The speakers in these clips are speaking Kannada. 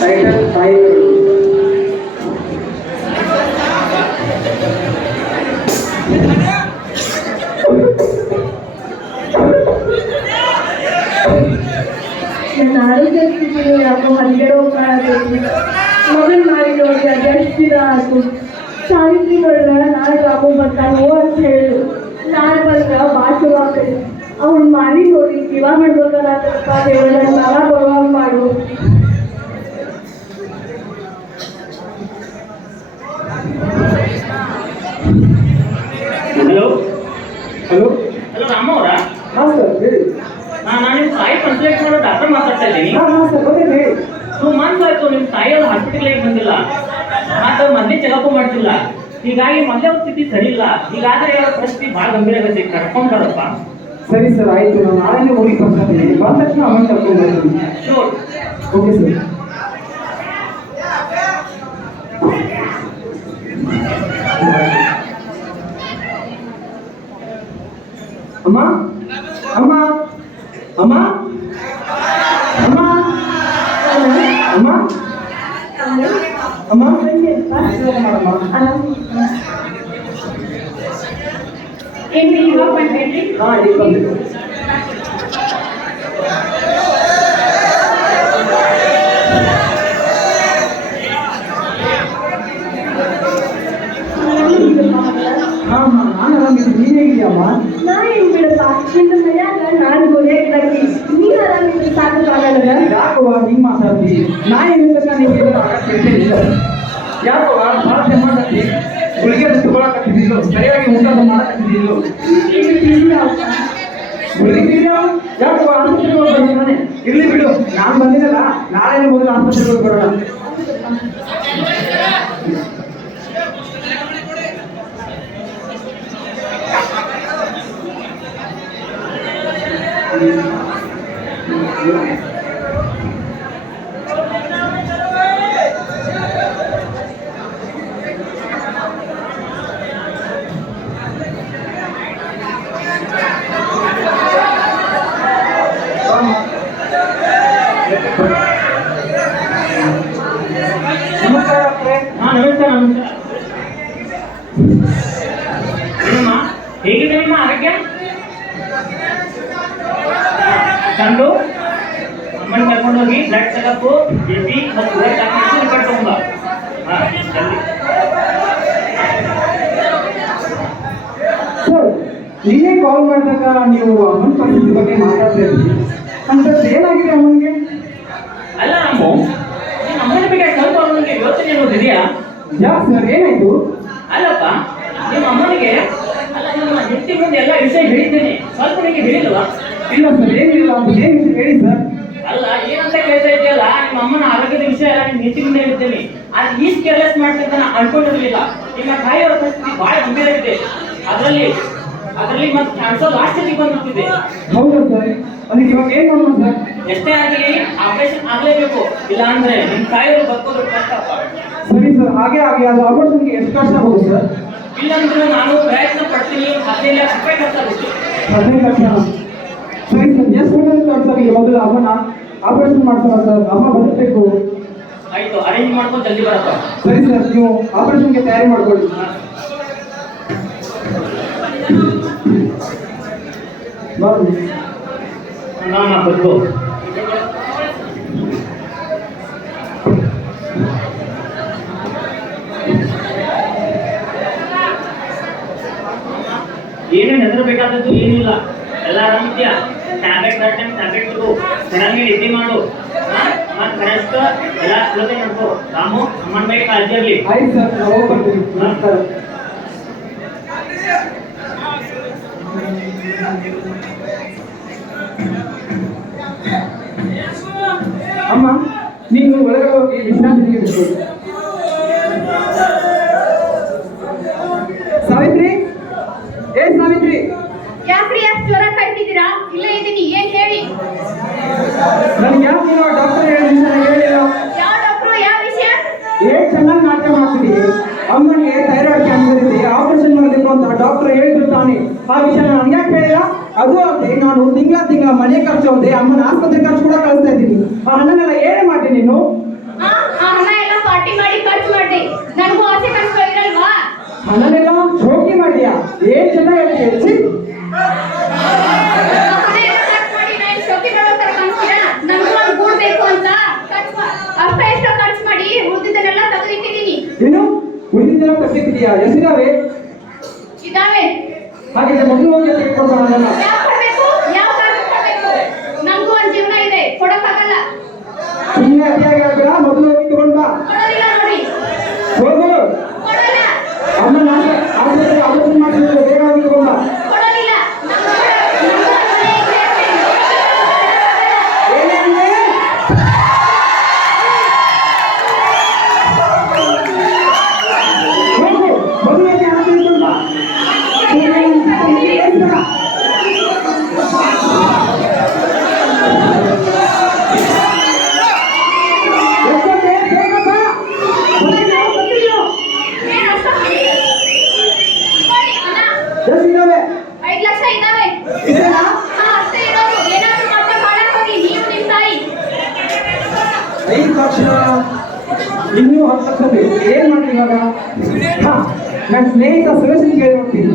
ತಾಯಿಗಳು ನನ್ನ ಆರೋಗ್ಯ ಸ್ಥಿತಿ ಯಾಕೋ ಹಂಗೆ ಮಗನ್ ಮಾಡಿ ನೋಡಿ ಅದೆಷ್ಟು ದಿನ ಆಯ್ತು. ಸಾವಿತ್ರಿ ನೋಡಿದ್ರೆ ನಾಳೆ ರಾಮು ಬರ್ತಾನೋ ಅಂತ ಹೇಳು. ನಾಳೆ ಬಂದ್ರೆ ಬಾಚು ಆಗ್ತದೆ. ಅವ್ನು ಮಾಡಿ ನೋಡಿ ಇವಾಗ ಮಾಡ್ಬೇಕಲ್ಲ ಹೇಳಿ ನನ್ನ ಮಗ ಬರುವಾಗ ಮಾಡು. ಹಲೋ ಹಲೋ ಹಲೋ ರಾಮ ಅವರಾ? ಹಾಂ ಸರ್ ಹೇಳಿ. ನಾನು ನಿಮ್ಮ ತಾಯಿ ಕನ್ಸಲ್ಟ್ ಮಾಡೋ ಡಾಕ್ಟರ್ ಮಾತಾಡ್ತಾ ಇದ್ದೀನಿ. ಹಾಂ ಹಾಂ ಸರ್ ಗೊತ್ತೇ ಹೇಳಿ. 2 months ಆಯ್ತು ನಿಮ್ಮ ತಾಯಿಯವ್ರು ಹಾಸ್ಪಿಟಲ್ಗೆ ಬಂದಿಲ್ಲ, ಮತ್ತೆ ಮೊದಲೇ ಚೆಕಪ್ ಮಾಡ್ತಿಲ್ಲ. ಹೀಗಾಗಿ ಮೊದಲೇ ಸ್ಥಿತಿ ಸರಿ ಇಲ್ಲ. ಹೀಗಾದ್ರೆ ಅವರ ಪರಿಸ್ಥಿತಿ ಭಾಳ ಗಂಭೀರ ಆಗುತ್ತೆ. ಕರ್ಕೊಂಡು ಬರಪ್ಪ. ಸರಿ ಸರ್ ಆಯಿತು. ನಾನು ನಾಳೆನೇ ಊರಿಗೆ ಬರ್ತೀನಿ. ಬಂದ ತಕ್ಷಣ ಅಮೌಂಟ್ ಕರ್ಕೊಂಡು ಬರ್ತೀನಿ. ಶೋರ್. Okay sir. ಅಮ್ಮ ಅಮ್ಮ ಅಮ್ಮ ಅಮ್ಮ ಅಮ್ಮ ಅಮ್ಮ ಏನು ಇವಾಗ ಬಂದ್ರಿ? ಹಾಂ ಈಗ ಬಂದಿದ್ದು. ಹಾಂ ಹಾಂ ನಾನು ಆರಾಮಿದ್ದೀನಿ. ನೀನು ಹೇಗಿದೆಯಮ್ಮ? ನಾ ಏನು ಬಿಡಪ್ಪ, ನಿನ್ನ ಮನ್ಯಾಗ ನಾನು ಗೊತ್ತಾಗಿ ನೀನು ಆರಾಮಿದ್ರೆ ಸಾಕಾಗಲ್ಲ. ಯಾಕವ್ವ ಹಿಂಗೆ ಮಾತಾಡ್ತಿ? ನಾ ಏನಿಲ್ಲ ನಿಮ್ಗೆ ಇಲ್ಲ. ಯಾಕವ್ವ ಭಾಳ ಮಾತಾಡ್ತಿ? ಗುಳಿಗೆ ತಗೊಳಕತ್ತಿದ್ದಿಲ್ಲ, ಸರಿಯಾಗಿ ಊಟ ಮಾಡಕತ್ತಿದ್ದಿಲ್ಲ. ಗುಳಿಗೆ ಯಾಕವ್ವ ಆಸ್ಪತ್ರೆಗೆ ಹೋಗ್ಬಾನೆ? ಇರ್ಲಿ ಬಿಡು, ನಾನು ಬಂದಿದ್ದಲ್ಲ, ನಾಳೆ ಮೊದಲು ಆಸ್ಪತ್ರೆಗೆ ಹೋಗ್ಬರೋಣ. ನಮಸ್ಕಾರ ಡಾಕ್ಟ್ರೆ. ಹಾಂ ನಮಸ್ಕಾರ ನಮಸ್ಕಾರ. ಏನಮ್ಮ ಹೇಗಿದೆ ನಿಮ್ಮ ಆರೋಗ್ಯ? ಕಂಡು ಅಮ್ಮನ ಕರ್ಕೊಂಡು ಹೋಗಿ ಬ್ಲಡ್ ಚೆಕಪ್, BP ಮತ್ತು ಶುಗರ್ ಚಾಕ್ಲೇಟ್ ರಿಪೋರ್ಟ್ ತಗೊಂಬ. ಹಾಂ ಜಲ್ದಿ. ಸರ್ ನೀವೇ ಕಾಲ್ ಮಾಡಿದಾಗ ನೀವು ಅಮ್ಮನ ಪರಿಸ್ಥಿತಿ ಬಗ್ಗೆ ಮಾತಾಡ್ತಾ ಇದ್ರಿ. ಅಂತದ್ದು ಏನಾಗಿದೆ ಅಮ್ಮನಿಗೆ? ಅಲ್ಲ ನಮ್ಮ ನಿಮ್ಮ ಅಮ್ಮನ ಬಗ್ಗೆ ಸ್ವಲ್ಪ ಅವನಿಗೆ ಯೋಚನೆ ಅನ್ನೋದು ಇದೆಯಾ? ಯಾಕೆ ಸರ್ ಏನಾಯ್ತು? ಅಲ್ಲಪ್ಪ ನಿಮ್ಮ ಅಮ್ಮನಿಗೆ ಅಲ್ಲ ನಿಮ್ಮ ಹೆಂಡತಿ ಮುಂದೆ ಎಲ್ಲ ವಿಷಯ ಹೇಳಿದ್ದೇನೆ, ಸ್ವಲ್ಪ ನಿಮಗೆ ಹೇಳಿಲ್ವಾ? ಇಲ್ಲ ಸರ್ ಏನಿಲ್ಲ ಅಂತ ಏನು ಹೇಳಿ ಸರ್. ಅಲ್ಲ ಏನಂತ ಕೇಳ್ತಾ ಇದೆಯಲ್ಲ, ನಿಮ್ಮ ಅಮ್ಮನ ಆರೋಗ್ಯದ ವಿಷಯ ಎಲ್ಲ ನಿಮ್ಮ ಹೆಂಡತಿ ಮುಂದೆ ಹೇಳಿದ್ದೇನೆ. ಅದು ಈಸ್ಟ್ ಕೇರ್ಲೆಸ್ ಮಾಡ್ತಿದ್ದ ನಾನು ಅನ್ಕೊಂಡಿರಲಿಲ್ಲ. ನಿಮ್ಮ ತಾಯಿಯವರ ಪರಿಸ್ಥಿತಿ ಬಹಳ ಗಂಭೀರ ಇದೆ. ಅದರಲ್ಲಿ ಮತ್ತೆ ಕ್ಯಾನ್ಸರ್ ಲಾಸ್ಟ್ ಸ್ಟೇಜಿಗೆ ಬಂದ್ಬಿಟ್ಟಿದೆ. ಹೌದಾ ಸರ್? ಅದಕ್ಕೆ ಇವಾಗ ಏನು ಮಾಡೋಣ ಸರ್? ಎಷ್ಟೇ ಆಗಲಿ ಆಪರೇಷನ್ ಆಗಲೇಬೇಕು, ಇಲ್ಲ ಅಂದ್ರೆ ನಿಮ್ಮ ತಾಯಿಯವರು ಬದುಕೋದು ಕಷ್ಟಪ್ಪ. ಸರಿ ಸರ್, ಹಾಗೆ ಆಗಿ ಅದು ಆಪರೇಷನ್ಗೆ ಎಷ್ಟು ಕಷ್ಟ ಆಗೋದು ಸರ್? ಇಲ್ಲಾಂದ್ರೆ ನಾನು ಪ್ರಯತ್ನ ಪಡ್ತೀನಿ. 15 ಲಕ್ಷ ರೂಪಾಯಿ ಖರ್ಚಾಗುತ್ತೆ. 15 ಲಕ್ಷ? ಸರಿ ಸರ್, ಎಷ್ಟು ಖರ್ಚಾಗಲಿ ಮೊದಲು ಅಮ್ಮನ ಆಪರೇಷನ್ ಮಾಡ್ಸೋಣ ಸರ್. ಅಮ್ಮ ಬದುಕಬೇಕು. ಆಯ್ತು, ಅರೇಂಜ್ ಮಾಡ್ಕೊಂಡು ಜಲ್ದಿ ಬರಪ್ಪ. ಸರಿ ಸರ್, ನೀವು ಆಪರೇಷನ್ಗೆ ತಯಾರಿ ಮಾಡ್ಕೊಳ್ಳಿ. ಬನ್ನಿ. ನಾನು ಬದುಕು. ಏನೇನು ಹೆದರಬೇಕಾದದ್ದು ಏನಿಲ್ಲ, ಎಲ್ಲ ಆರಾಮಿದ್ಯಾ? ಟ್ಯಾಬ್ಲೆಟ್ ಟ್ಯಾಬ್ಲೆಟ್ ತಗೋ, ಚೆನ್ನಾಗಿ ನಿದ್ದೆ ಮಾಡು, ಮತ್ತೆ ಕರೆಕ್ಟ್ ಎಲ್ಲ ಸುಲಭ ಮಾಡ್ಕೋ. ರಾಮು ಅಮ್ಮನ ಬಗ್ಗೆ ಕಾಳಜಿ ಇರಲಿ. ಆಯ್ತು ಸರ್, ನಾವು ಹೋಗ್ಬರ್ತೀವಿ. ನಮಸ್ಕಾರ. ಅಮ್ಮ ನೀನು ಒಳಗೆ ಹೋಗಿ ವಿಶ್ರಾಂತಿ ತೆಗೆದುಕೊಳ್ಳಿ. ಸಾವಿತ್ರಿ, ಏ ಸಾವಿತ್ರಿ. ಯಾಕ್ರಿ ಯಾಕೆ ಜ್ವರ ಕಟ್ಟಿದ್ದೀರಾ? ಇಲ್ಲೇ ಇದ್ದೀನಿ, ಏನ್ ಹೇಳಿ? ನನಗೆ ಯಾಕೆ ನೀವು ಡಾಕ್ಟರ್ ಹೇಳಿಲ್ಲ? ಯಾವ ಡಾಕ್ಟ್ರು, ಯಾವ ವಿಷಯ? ಚೆನ್ನಾಗಿ ನಾಟ್ಯ ಮಾಡ್ತಿದ್ದೀವಿ. ಅಮ್ಮನಿಗೆ ಥೈರಾಯ್ಡ್ ಕ್ಯಾನ್ಸರ್ ಇದೆ, ಆಪರೇಷನ್ ಮಾಡಬೇಕು ಅಂತ ಡಾಕ್ಟರ್ ಹೇಳಿದ್ರು ತಾನೆ. ಆ ವಿಷಯ ನಾನು ಯಾಕೆ ಹೇಳಿಲ್ಲ? ಅದು ಅಲ್ಲದೆ ನಾನು ತಿಂಗಳ ಮನೆ ಖರ್ಚು ಅಲ್ಲದೆ ಅಮ್ಮನ ಆಸ್ಪತ್ರೆ ಖರ್ಚು ಕೂಡ ಕಳಿಸ್ತಾ ಇದ್ದೀನಿ. ಆ ಹಣನೆಲ್ಲ ಏನೇ ಮಾಡಿ ನೀನು? ಆ ಉಳಿದಿದ್ದೆಲ್ಲ ತಪ್ಪಿದ್ಯಾ? ಎಷ್ಟಿದಾವೆ? ಇದಾವೆ. ಹಾಗಿದ್ರೆ ಮೊದಲು ಹೋಗಿ ತೆಗೆದುಕೊಂಡು ಬರೋಣ. ಯಾಕೆ ಕೊಡ್ಬೇಕು? ಯಾವ ಕಾರಣಕ್ಕೆ ಕೊಡ್ಬೇಕು? ನಂಗೂ ಒಂದು ಜೀವನ ಇದೆ, ಕೊಡಕ್ಕಾಗಲ್ಲ. ಸುಮ್ಮನೆ ಅತಿಯಾಗಿ ಆಗ್ಬೇಡ, ಮೊದಲು ಹೋಗಿ ತಗೊಂಡ್ ಬಾ. ಕೊಡೋದಿಲ್ಲ ನೋಡಿ. ಹೋಗು. ಕೊಡಲ್ಲ. ಅಮ್ಮ ನಾನು ಆಲೋಚನೆ ಮಾಡಿದ್ರೆ ಬೇಗ ಹೋಗಿ ತಗೊಂಡ್ ಬಾ. ಕೊಡೋದಿಲ್ಲ. ಏನೇನಿದೆ? ಹೋಗು, ಮೊದಲು ಹೋಗಿ ಹಣ ತೆಗೆದುಕೊಂಡು ಬಾ. ಎಷ್ಟೊತ್ತೆ? ಬೇಗ ಬಾ. ಮನೆಗೆ ಯಾವ ಬಂದಿದ್ಯೋ? ಏನು ಅಷ್ಟೊಂದು? ನೋಡಿ, ಅಣ್ಣ, ಎಷ್ಟಿದಾವೆ? 5 ಲಕ್ಷ ಇದಾವೆ. ಇದೆಯಾ? ಹಾ, ಅಷ್ಟೇ ಇರೋದು. ಏನಾದ್ರೂ ಮಾಡ್ಕೊಂಡು ಮಾಡಕ್ ಹೋಗಿ, ನೀವು ನಿಮ್ಮ ತಾಯಿ. 5 ಲಕ್ಷ ಇನ್ನೂ 10 ಲಕ್ಷ ಬೇಕು. ಏನ್ ಮಾಡ್ಲಿ ಇವಾಗ? ಹಾ, ನನ್ನ ಸ್ನೇಹಿತ ಸುರೇಶನ್ ಕೇಳಿ ಹೋಗ್ತೀನಿ.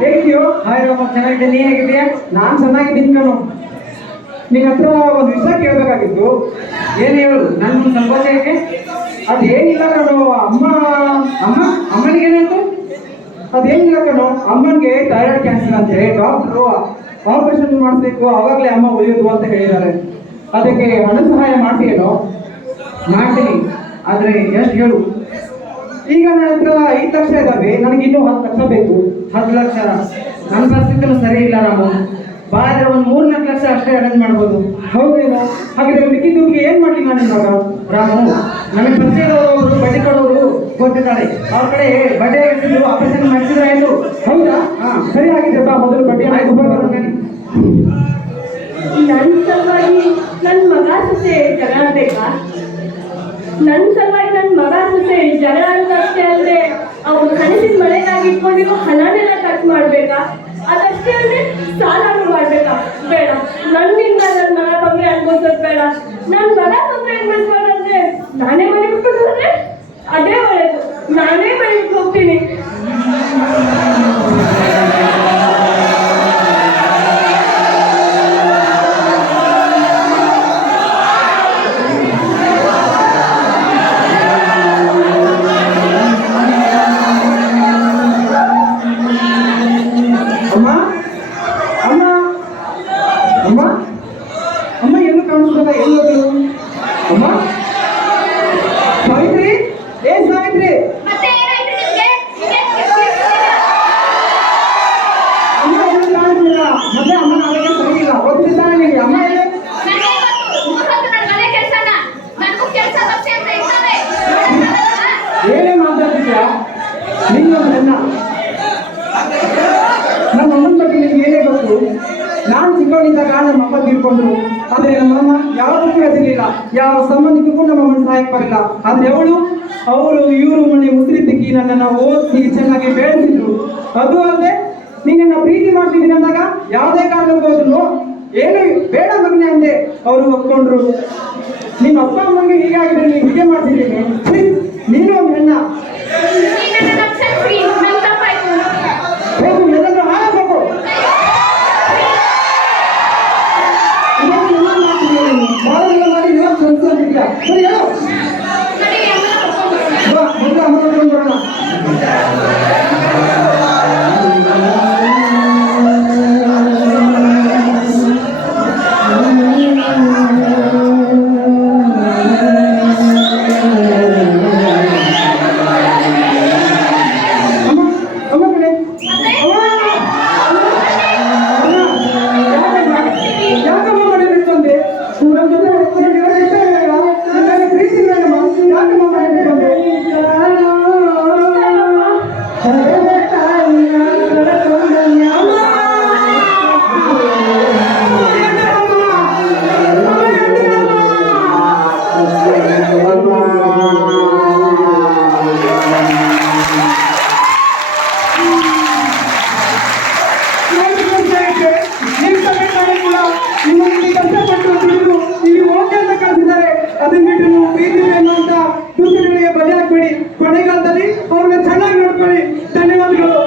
ಹೇಗಿದೆಯೋ? ಹಾಯ್ ರಾಮ, ಚೆನ್ನಾಗಿದೆ. ನೀ ಹೇಗಿದೆಯಾ? ನಾನ್ ಚೆನ್ನಾಗಿದ್ದೀನಿ ಕಣೋ. ನಿನ್ನ ಹತ್ರ ಒಂದು ವಿಷಯ ಕೇಳಬೇಕಾಗಿತ್ತು. ಏನು ಹೇಳು? ನನ್ನ ಸಂಕೋಚ ಯಾಕೆ? ಅದೇನಿಲ್ಲ ಕಣೋ. ಅಮ್ಮನಿಗೇನಾಯ್ತು? ಅದೇನಿಲ್ಲ ಕಣೋ, ಅಮ್ಮನಿಗೆ ಥೈರಾಯ್ಡ್ ಕ್ಯಾನ್ಸರ್ ಅಂತೆ. ಡಾಕ್ಟ್ರು ಆಪರೇಷನ್ ಮಾಡಿಸ್ಬೇಕು, ಅವಾಗಲೇ ಅಮ್ಮ ಉಳಿಯೋದು ಅಂತ ಹೇಳಿದ್ದಾರೆ. ಅದಕ್ಕೆ ಹಣ ಸಹಾಯ ಮಾಡ್ತೀಯೇನೋ? ಮಾಡ್ತೀನಿ, ಆದರೆ ಎಷ್ಟು ಹೇಳು? ಈಗ ನನ್ನ ಹತ್ರ 5 ಲಕ್ಷ ಇದ್ದಾವೆ, ನನಗಿನ್ನೂ 10 ಲಕ್ಷ ಬೇಕು. 10 ಲಕ್ಷ ನನ್ನ ಪರಿಸ್ಥಿತಿನೂ ಸರಿ ಇಲ್ಲ ರಾಮು. ಭಾಳ ಒಂದು 3-4 ಲಕ್ಷ ಅಷ್ಟೇ ಅರೇಂಜ್ ಮಾಡ್ಬೋದು. ಹೌದೇನೋ? ಹಾಗಿದ್ರೆ ಮಿಕ್ಕಿ ದುಡ್ಡಿಗೆ ಏನು ಮಾಡಲಿ ನಾನು ಇವಾಗ? ರಾಮು, ನನಗೆ ಪರಿಚಯದವರು ಬಡ್ಡಿ ಕೊಡೋರು ಗೊತ್ತಿದ್ದಾರೆ. ಅವ್ರ ಕಡೆ ಬಡ್ಡಿ ಆಗಿದ್ದು ಆಪರೇಷನ್ ಮಾಡಿಸಿದ್ರೆ ಆಯ್ತು. ಹೌದಾ? ಹಾಂ, ಸರಿ ಆಗಿದ್ದೆಪ್ಪ. ಮೊದಲು ಬಡ್ಡಿ ಆಯ್ತು ಬರೋದು. ನನ್ನ ಸಲುವಾಗಿ ನನ್ನ ಮಗ ಸೊಸೆ ಜಗಳ ಬೇಕಾ? ನನ್ನ ಸಲುವಾಗಿ ನನ್ನ ಮಗ ಸೊಸೆ ಜಗಳ ಅಷ್ಟೇ ಅಲ್ಲದೆ ಅವ್ರು ಕನಸಿನ ಮಳೆಗಾಗಿ ಇಟ್ಕೊಂಡಿರೋ ಹಣನೆಲ್ಲ ಖರ್ಚು ಮಾಡ್ಬೇಕಾ? ಅದಷ್ಟೇ ಅಲ್ಲದೆ ಸಾಲನೂ ಮಾಡ್ಬೇಕಾ? ಬೇಡ, ನನ್ನಿಂದ ನನ್ನ ಮಗ ತೊಂದರೆ ಅನ್ಭವಿಸೋದು ಬೇಡ. ನನ್ನ ಮಗ ತೊಂದರೆ ಅನ್ಭವಿಸ್ಬಾರ್ದಂದ್ರೆ ನಾನೇ ಮನೆ ಬಿಟ್ಕೊಂಡು ಹೋದ್ರೆ ಅದೇ ಒಳ್ಳೇದು. ನಾನೇ ಮನೆ ಬಿಟ್ಟು ಹೋಗ್ತೀನಿ. ಅಮ್ಮ ಅಮ್ಮ ಅಮ್ಮ ಅಮ್ಮ ಎಲ್ಲೂ ಕಾಣಿಸ್ತದ? ಎಲ್ಲೋದು ಅಮ್ಮ? ಸಾವಿತ್ರಿ, ಸಾವಿತ್ರಿ, ಮತ್ತೆ ಏನಾಯ್ತು ನಿಮ್ಗೆ? ಅಮ್ಮ ಎಲ್ಲೂ ಕಾಣಿಸ್ತಿಲ್ಲ. ಮತ್ತೆ ಅಮ್ಮನ ಆರೋಗ್ಯ ಸರಿ ಇಲ್ಲ. ಗೊತ್ತಿದ್ದಾನೆ ನಿಮಗೆ? ಅಮ್ಮ ಎಲ್ಲಿ? ನನಗೆ ಗೊತ್ತು. ಮೂರೊತ್ತು ನನ್ನ ಮನೆ ಕೆಲ್ಸನ. ನನಗೂ ಕೆಲ್ಸ ತಪ್ಪೆ ಅಂತ ಇರ್ತವೆ. ಏನೇ ಮಾತಾಡ್ತಿದ್ಯಾ? ನೀನೊಂದು ಹೆಣ್ಣ. ನಮ್ಮ ಅಮ್ಮನ ಬಗ್ಗೆ ನಿಮ್ಗೆ ಏನೇ ಗೊತ್ತು? ನಾನು ಚಿಕ್ಕವನಿದ್ದಾಗ ನಮ್ಮ ಅಪ್ಪ ತೀರ್ಕೊಂಡ್ರು. ಆದರೆ ನಮ್ಮಮ್ಮ ಯಾವುದಕ್ಕೂ ಹೆದರಿಲ್ಲ. ಯಾವ ಸಂಬಂಧಿಕಕ್ಕೂ ನಮ್ಮ ಅಮ್ಮನ ಸಹಾಯಕ್ಕೆ ಬರಲಿಲ್ಲ. ಆದರೆ ಅವರು ಇವರು ಮನೆ ಮುಸ್ರಿ ತಿಕ್ಕಿ ನನ್ನನ್ನು ಓದಿಸಿ ಚೆನ್ನಾಗಿ ಬೆಳೆಸಿದ್ರು. ಅದು ಅಲ್ಲದೆ ನೀನನ್ನ ಪ್ರೀತಿ ಮಾಡ್ತಿದ್ದೀನಿ ಅಂದಾಗ ಯಾವುದೇ ಕಾರಣಕ್ಕೂ ಹೋದ್ರು ಏನು ಬೇಡ ಮಗನೆ ಅಂದೆ. ಅವರು ಒಪ್ಕೊಂಡ್ರು. ನಿಮ್ಮ ಅಪ್ಪ ಅಮ್ಮನಿಗೆ ಹೀಗಾಗಿದ್ರೆ ನೀವು ಹೀಗೆ ಮಾಡ್ತಿದ್ದೀನಿ. ನೀನು ಒಂದು ಹೆಣ್ಣ. ನೀನನ್ನ ಕ್ಷಮಿಸಿ, ನನ್ನ ತಪ್ಪಾಯ್ತು. ಹೋಗು, ಎಲ್ಲರೂ ಹಾಳಾಗಬೇಕು. ಮಾಡಿ ನೀವು ಸಂಸಾರಿದ್ಯಾ? ಸರಿ ಹೇಳು. ನಡಿ, ಅಮ್ಮನ ಕರ್ಕೊಂಡು ಹೋಗೋಣ. ಬಾ, ಮೊದಲು ಅಮ್ಮನ ಕರ್ಕೊಂಡು ಬರೋಣ. ಅಮ್ಮ ಕಡೆ ಯಾಕಮ್ಮ ಮನೆ ಬಿಟ್ಟು ಬಂದೆ? ಪ್ರೀತಿ ಬೇಡಮ್ಮ. ಯಾಕಮ್ಮ ಮನೆ ಬಿಟ್ಟು ಬಂದೆ? ಬಲಿಯಾಗಬೇಡಿ. ಕೊನೆಗಾಲದಲ್ಲಿ ಅವ್ರನ್ನ ಚೆನ್ನಾಗಿ ನೋಡ್ಕೊಳ್ಳಿ. ಧನ್ಯವಾದಗಳು.